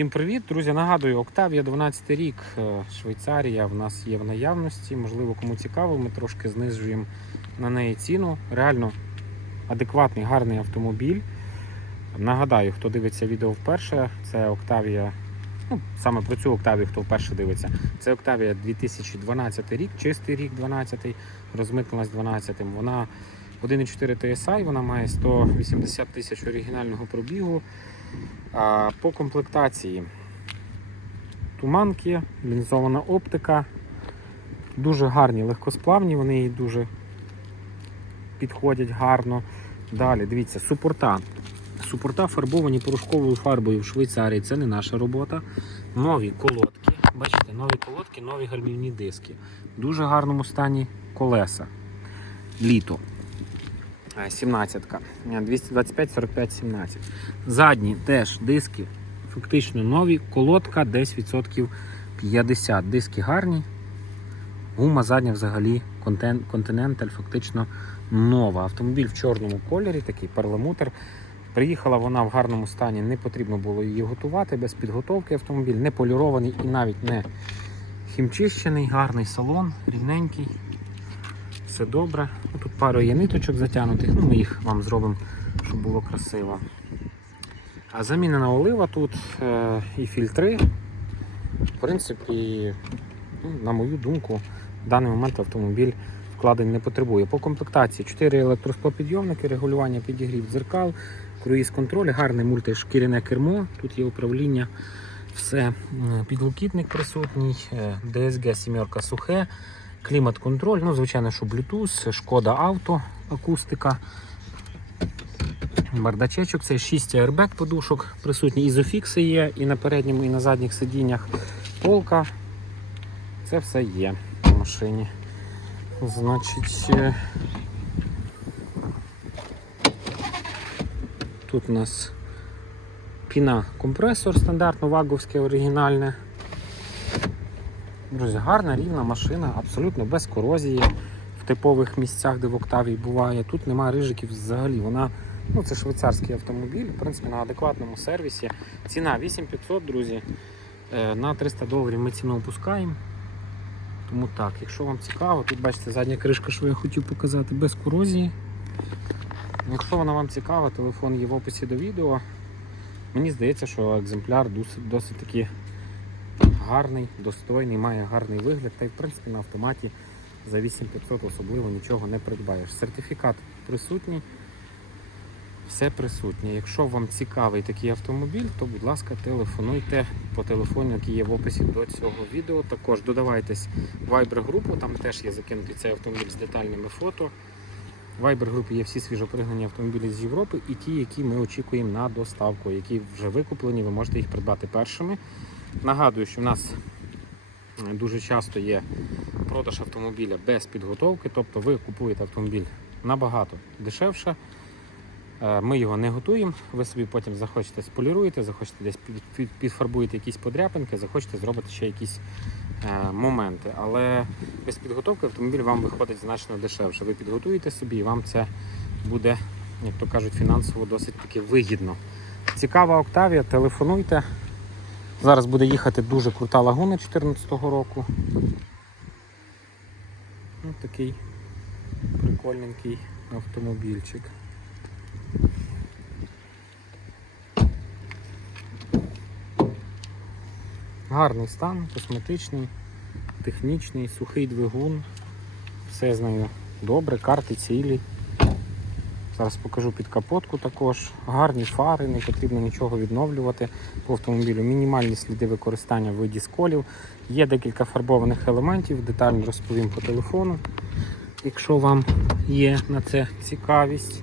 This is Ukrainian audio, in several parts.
Всім привіт, друзі. Нагадую, Octavia 12 рік, е, Швейцарія в нас є в наявності. Можливо, кому цікаво, ми трошки знижуємо на неї ціну. Реально адекватний, гарний автомобіль. Нагадаю, хто дивиться відео вперше, це Octavia. Ну, саме про цю Octavia, хто вперше дивиться. Це Octavia 2012 рік, чистий рік 12, розмитнилась 12. Вона 1,4 TSI, вона має 180 тисяч оригінального пробігу. А по комплектації туманки, лінзована оптика, дуже гарні, легкосплавні, вони їй дуже підходять гарно. Далі, дивіться, супорта. Супорта фарбовані порошковою фарбою в Швейцарії, це не наша робота. Нові колодки. Бачите, нові колодки, нові гальмівні диски. В дуже гарному стані колеса. Літо. 17-ка. 225, 45, 17. Задні теж диски, фактично нові, колодка десь відсотків 50. Диски гарні. Гума задня взагалі Continental фактично нова. Автомобіль в чорному кольорі, такий перламутр. Приїхала вона в гарному стані, не потрібно було її готувати без підготовки. Автомобіль не полірований і навіть не хімчищений, гарний салон, рівненький. Все добре. Ну, Тут пару є ниточок затягнутих, ну ми їх вам зробимо, щоб було красиво. А замінена олива тут е, і фільтри. В принципі, ну, на мою думку, в даний момент автомобіль вкладень не потребує. По комплектації 4 електросклопідйомники, регулювання підігрів дзеркал, круїз-контроль, гарне мультишкіряне кермо, тут є управління. Все, підлокітник присутній, е, DSG 7 сухе, клімат-контроль, ну, звичайно, що Bluetooth, шкода авто, акустика. Бардачечок, це 6 airbag подушок, присутні ізофікси є і на передньому, і на задніх сидіннях. Полка. Це все є в машині. Значить, е, тут у нас піна компресор стандартно ваговське оригінальне. Друзі, гарна рівна машина, абсолютно без корозії в типових місцях, де в Октавії буває. Тут немає рижиків взагалі. Вона, ну це швейцарський автомобіль, в принципі, на адекватному сервісі. Ціна 8500, друзі. Е, На 300 доларів ми ціну опускаємо. Тому так, якщо вам цікаво, тут бачите задня кришка, що я хотів показати, без корозії. Якщо вона вам цікава, телефон є в описі до відео. Мені здається, що екземпляр досить, досить таки гарний, достойний, має гарний вигляд, та й в принципі на автоматі за 8500 особливо нічого не придбаєш. Сертифікат присутній, все присутнє. Якщо вам цікавий такий автомобіль, то будь ласка, телефонуйте по телефону, який є в описі до цього відео. Також додавайтесь в Viber групу, там теж є закинутий цей автомобіль з детальними фото. В Viber групі є всі свіжопригнані автомобілі з Європи і ті, які ми очікуємо на доставку, які вже викуплені, ви можете їх придбати першими. Нагадую, що в нас е, дуже часто є продаж автомобіля без підготовки, тобто ви купуєте автомобіль набагато дешевше. Е, Ми його не готуємо, ви собі потім захочете споліруєте, захочете десь під- під- підфарбуєте якісь подряпинки, захочете зробити ще якісь е, моменти. Але без підготовки автомобіль вам виходить значно дешевше. Ви підготуєте собі і вам це буде, як то кажуть, фінансово досить таки вигідно. Цікава Октавія, телефонуйте. Зараз буде їхати дуже крута лагуна 2014 року. Ось такий прикольненький автомобільчик. Гарний стан, косметичний, технічний, сухий двигун. Все з нею добре, карти цілі. Зараз покажу під капотку також. Гарні фари, не потрібно нічого відновлювати по автомобілю. Мінімальні сліди використання в виді сколів. Є декілька фарбованих елементів, детально розповім по телефону. Якщо вам є на це цікавість,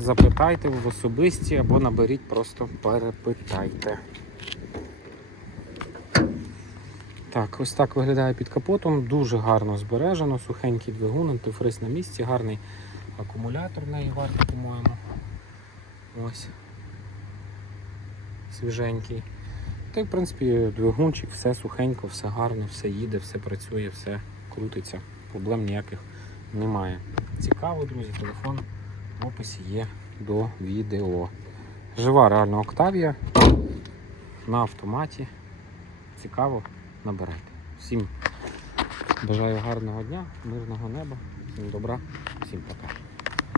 запитайте в особисті або наберіть, просто перепитайте. Так, ось так виглядає під капотом. Дуже гарно збережено, сухенький двигун, антифриз на місці, гарний акумулятор в неї варто, по-моєму. Ось. Свіженький. Та й, в принципі, двигунчик, все сухенько, все гарно, все їде, все працює, все крутиться. Проблем ніяких немає. Цікаво, друзі, телефон в описі є до відео. Жива реально Октавія. на автоматі. Цікаво, набирайте. Всім бажаю гарного дня, мирного неба, всім добра, всім пока.